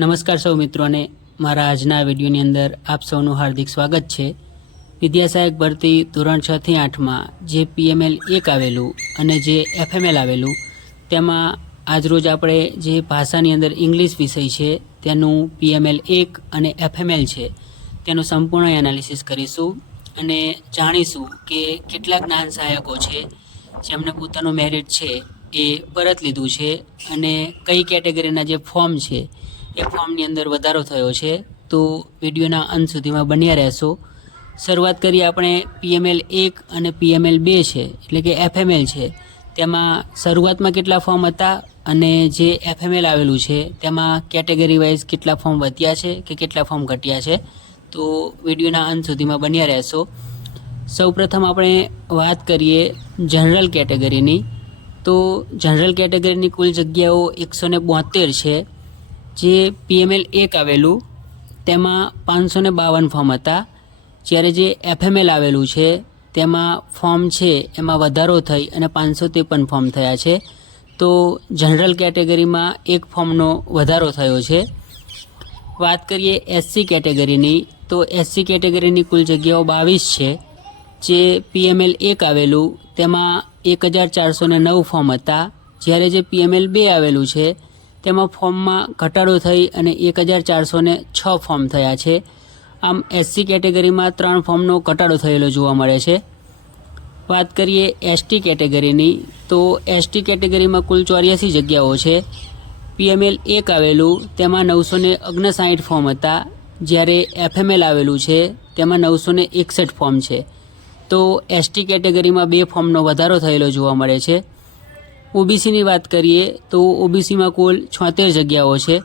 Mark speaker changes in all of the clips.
Speaker 1: નમસ્કાર સૌ મિત્રોને. મારા આજના વિડીયોની અંદર આપ સૌનું હાર્દિક સ્વાગત છે. વિદ્યાસહાયક ભરતી ધોરણ છ થી આઠમાં જે પીએમએલ એક આવેલું અને જે એફએમએલ આવેલું, તેમાં આજરોજ આપણે જે ભાષાની અંદર ઇંગ્લિશ વિષય છે, તેનું પીએમએલ એક અને એફએમએલ છે, તેનું સંપૂર્ણ એનાલિસિસ કરીશું અને જાણીશું કે કેટલા જ્ઞાન સહાયકો છે, જેમને પોતાનું મેરિટ છે એ પરત લીધું છે અને કઈ કેટેગરીના જે ફોર્મ છે એ ફોર્મની અંદર વધારો થયો છે. તો વિડીયોના અંત સુધીમાં બન્યા રહેશો. શરૂઆત કરીએ આપણે પીએમએલ એક અને પીએમએલ બે છે, એટલે કે એફએમએલ છે. તેમાં શરૂઆતમાં કેટલા ફોર્મ હતા અને જે એફએમએલ આવેલું છે, તેમાં કેટેગરી વાઇઝ કેટલા ફોર્મ વધ્યા છે કે કેટલા ફોર્મ ઘટ્યા છે. તો વિડીયોના અંત સુધીમાં બન્યા રહેશો. સૌપ્રથમ આપણે વાત કરીએ જનરલ કેટેગરીની. તો જનરલ કેટેગરીની કુલ જગ્યાઓ એકસો ને બોતેર છે. જે પીએમએલ એક આવેલું, તેમાં પાંચસો ને બાવન ફોર્મ હતા. જ્યારે જે એફએમએલ આવેલું છે, તેમાં ફોર્મ છે, એમાં વધારો થઈ અને પાંચસો ત્રેપન ફોર્મ થયા છે. તો જનરલ કેટેગરીમાં એક ફોર્મનો વધારો થયો છે. વાત કરીએ એસસી કેટેગરીની તો એસસી કેટેગરીની કુલ જગ્યાઓ બાવીસ છે. જે પીએમએલ એક આવેલું, તેમાં એક હજાર ચારસો નવ ફોર્મ હતા. જ્યારે જે પીએમએલ બે આવેલું છે તેમાં ફોર્મમાં ઘટાડો થઈ અને એક હજાર ચારસો ને છ ફોર્મ થયા છે. આમ એસસી કેટેગરીમાં ત્રણ ફોર્મનો ઘટાડો થયેલો જોવા મળે છે. વાત કરીએ એસટી કેટેગરીની, તો એસટી કેટેગરીમાં કુલ ચોર્યાસી જગ્યાઓ છે. પીએમએલ એક આવેલું, તેમાં નવસો ને ઓગણસાઠ ફોર્મ હતા. જ્યારે એફએમએલ આવેલું છે, તેમાં નવસો ને એકસઠ ફોર્મ છે. તો એસટી કેટેગરીમાં બે ફોર્મનો વધારો થયેલો જોવા મળે છે. ઓબીસીની વાત કરીએ તો ઓબીસીમાં કુલ છોતેર જગ્યાઓ છે.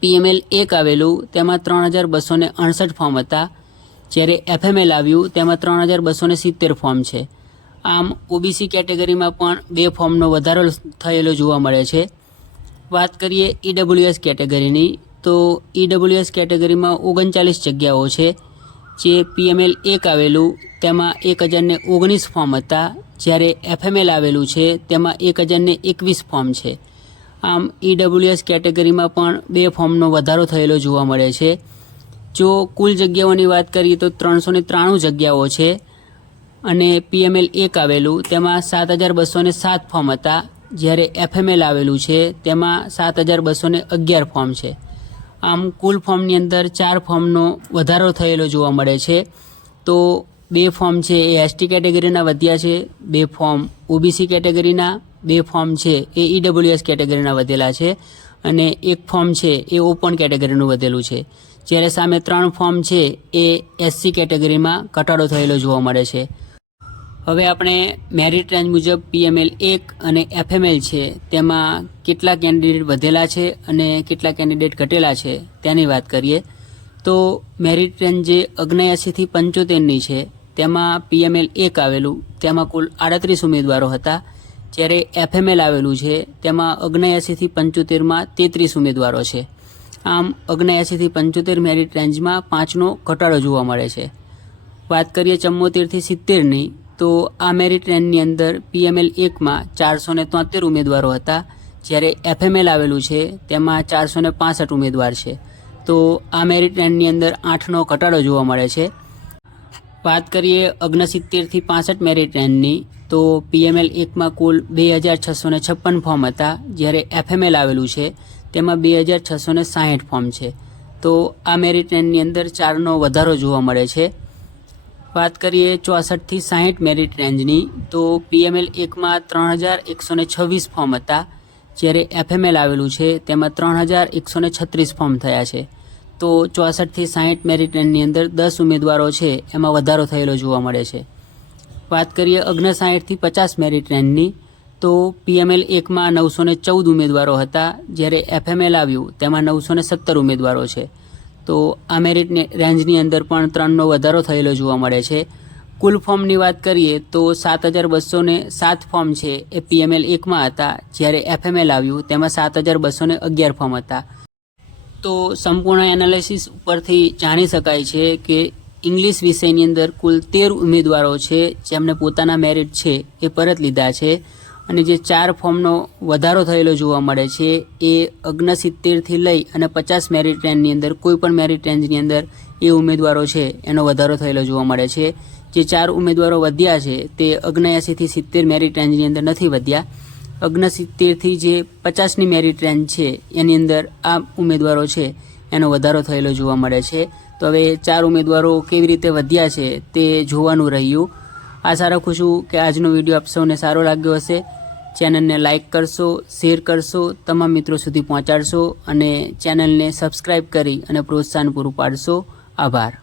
Speaker 1: પીએમએલ એક આવેલું, તેમાં ત્રણ હજાર બસો ને અડસઠ ફોર્મ હતા. જ્યારે એફએમએલ આવ્યું, તેમાં ત્રણ હજાર બસો ને સિત્તેર ફોર્મ છે. આમ ઓબીસી કેટેગરીમાં પણ બે ફોર્મનો વધારો થયેલો જોવા મળે છે. વાત કરીએ ઈડબ્લ્યુએસ કેટેગરીની, તો ઈડબ્લ્યુએસ કેટેગરીમાં ઓગણચાલીસ જગ્યાઓ છે. જે પીએમએલ એક આવેલું, તેમાં એક હજારને ઓગણીસ ફોર્મ હતા. જ્યારે એફએમએલ આવેલું છે, તેમાં એક હજારને એકવીસ ફોર્મ છે. આમ ઈડબ્લ્યુએસ કેટેગરીમાં પણ બે ફોર્મનો વધારો થયેલો જોવા મળે છે. જો કુલ જગ્યાઓની વાત કરીએ તો ત્રણસો ને ત્રાણું જગ્યાઓ છે અને પીએમએલ એક આવેલું, તેમાં સાત હજાર બસો સાત ફોર્મ હતા. જ્યારે એફએમએલ આવેલું છે, તેમાં સાત હજાર બસો અગિયાર ફોર્મ છે. આમ, કુલ ફોર્મની અંદર ચાર ફોર્મનો વધારો થયેલો જોવા મળે છે. તો બે ફોર્મ છે એ એસટી કેટેગરીના વધ્યા છે, બે ફોર્મ ઓબીસી કેટેગરીના, બે ફોર્મ છે એ ઈડબ્લ્યુએસ કેટેગરીના વધેલા છે અને એક ફોર્મ છે એ ઓપન કેટેગરીનું વધેલું છે. જ્યારે સામે ત્રણ ફોર્મ છે એ એસસી કેટેગરીમાં ઘટાડો થયેલો જોવા મળે છે. હવે આપણે મેરિટ રેન્જ મુજબ પીએમએલ એક અને એફએમએલ છે, તેમાં કેટલા કેન્ડિડેટ વધેલા છે અને કેટલા કેન્ડિડેટ ઘટેલા છે, તેની વાત કરીએ. તો મેરિટ રેન્જ જે અગ્નયાસીથી પંચોતેરની છે તેમાં પીએમએલ એક આવેલું, તેમાં કુલ આડત્રીસ ઉમેદવારો હતા. જ્યારે એફએમએલ આવેલું છે, તેમાં અગ્નયાસીથી પંચોતેરમાં તેત્રીસ ઉમેદવારો છે. આમ અગ્નયાસીથી પંચોતેર મેરિટ રેન્જમાં પાંચનો ઘટાડો જોવા મળે છે. વાત કરીએ ચમ્મોતેરથી સિત્તેરની તો આ મેરિટ રેન્જની અંદર પીએમએલ એકમાં ચારસો ને તોતેર ઉમેદવારો હતા. જ્યારે એફએમએલ આવેલું છે, તેમાં ચારસો ને ઉમેદવાર છે. તો આ મેરિટ રેન્જની અંદર આઠનો ઘટાડો જોવા મળે છે. વાત કરીએ અગ્નસિત્તેરથી પાસઠ મેરિટ રેન્જની તો પીએમએલ એકમાં કુલ બે હજાર છસો ને છપ્પન ફોર્મ હતા, જ્યારે એફએમએલ આવેલું છે, તેમાં બે હજાર છસો ને સાહીઠ ફોર્મ છે. તો આ મેરિટ રેન્જની અંદર ચારનો વધારો જોવા મળે છે. વાત કરીએ ચોસઠથી સાહીઠ મેરિટ રેન્જની તો પીએમએલ એકમાં ત્રણ હજાર એકસો ને છવ્વીસ ફોર્મ હતા, જ્યારે એફએમએલ આવેલું છે, તેમાં ત્રણ હજાર એકસો ને છત્રીસ ફોર્મ થયા છે. તો ચોસઠથી સાહીઠ મેરિટ રેન્જની અંદર દસ ઉમેદવારો છે, એમાં વધારો થયેલો જોવા મળે છે. વાત કરીએ અગ્નસાહીઠથી પચાસ મેરિટ રેન્જની તો પીએમએલ એકમાં નવસો ને ચૌદ ઉમેદવારો હતા. જ્યારે એફએમએલ આવ્યું, તેમાં નવસો ને સત્તર ઉમેદવારો છે. તો આ મેરિટ રેન્જની અંદર પણ ત્રણનો વધારો થયેલો જોવા મળે છે. કુલ ફોર્મની વાત કરીએ, તો સાત હજાર બસો ને સાત ફોર્મ છે એ પીએમએલ એકમાં હતા. જ્યારે એફએમએલ આવ્યું, તેમાં સાત હજાર બસો અગિયાર ફોર્મ હતા. તો સંપૂર્ણ એનાલિસિસ ઉપરથી જાણી શકાય છે કે ઇંગ્લિશ વિષયની અંદર કુલ તેર ઉમેદવારો છે જેમને પોતાના મેરિટ છે એ પરત લીધા છે. અને જે ચાર ફોર્મનો વધારો થયેલો જોવા મળે છે, એ અગ્નસિત્તેરથી લઈ અને પચાસ મેરિટ રેન્જની અંદર, કોઈ પણ મેરિટ રેન્જની અંદર એ ઉમેદવારો છે, એનો વધારો થયેલો જોવા મળે છે. જે ચાર ઉમેદવારો વધ્યા છે, તે અગ્નયાસીથી સિત્તેર મેરિટ રેન્જની અંદર નથી વધ્યા. અગ્નસિત્તેરથી જે પચાસની મેરિટ રેન્જ છે, એની અંદર આ ઉમેદવારો છે, એનો વધારો થયેલો જોવા મળે છે. તો હવે ચાર ઉમેદવારો કેવી રીતે વધ્યા છે, તે જોવાનું રહ્યું. આશા રાખું છું કે આજનો વીડિયો આપ સૌને સારો લાગ્યો હશે. ચેનલને લાઇક કરશો, શેર કરશો, તમામ મિત્રો સુધી પહોંચાડશો અને ચેનલને સબસ્ક્રાઇબ કરી અને પ્રોત્સાહન પૂરું પાડશો. આભાર.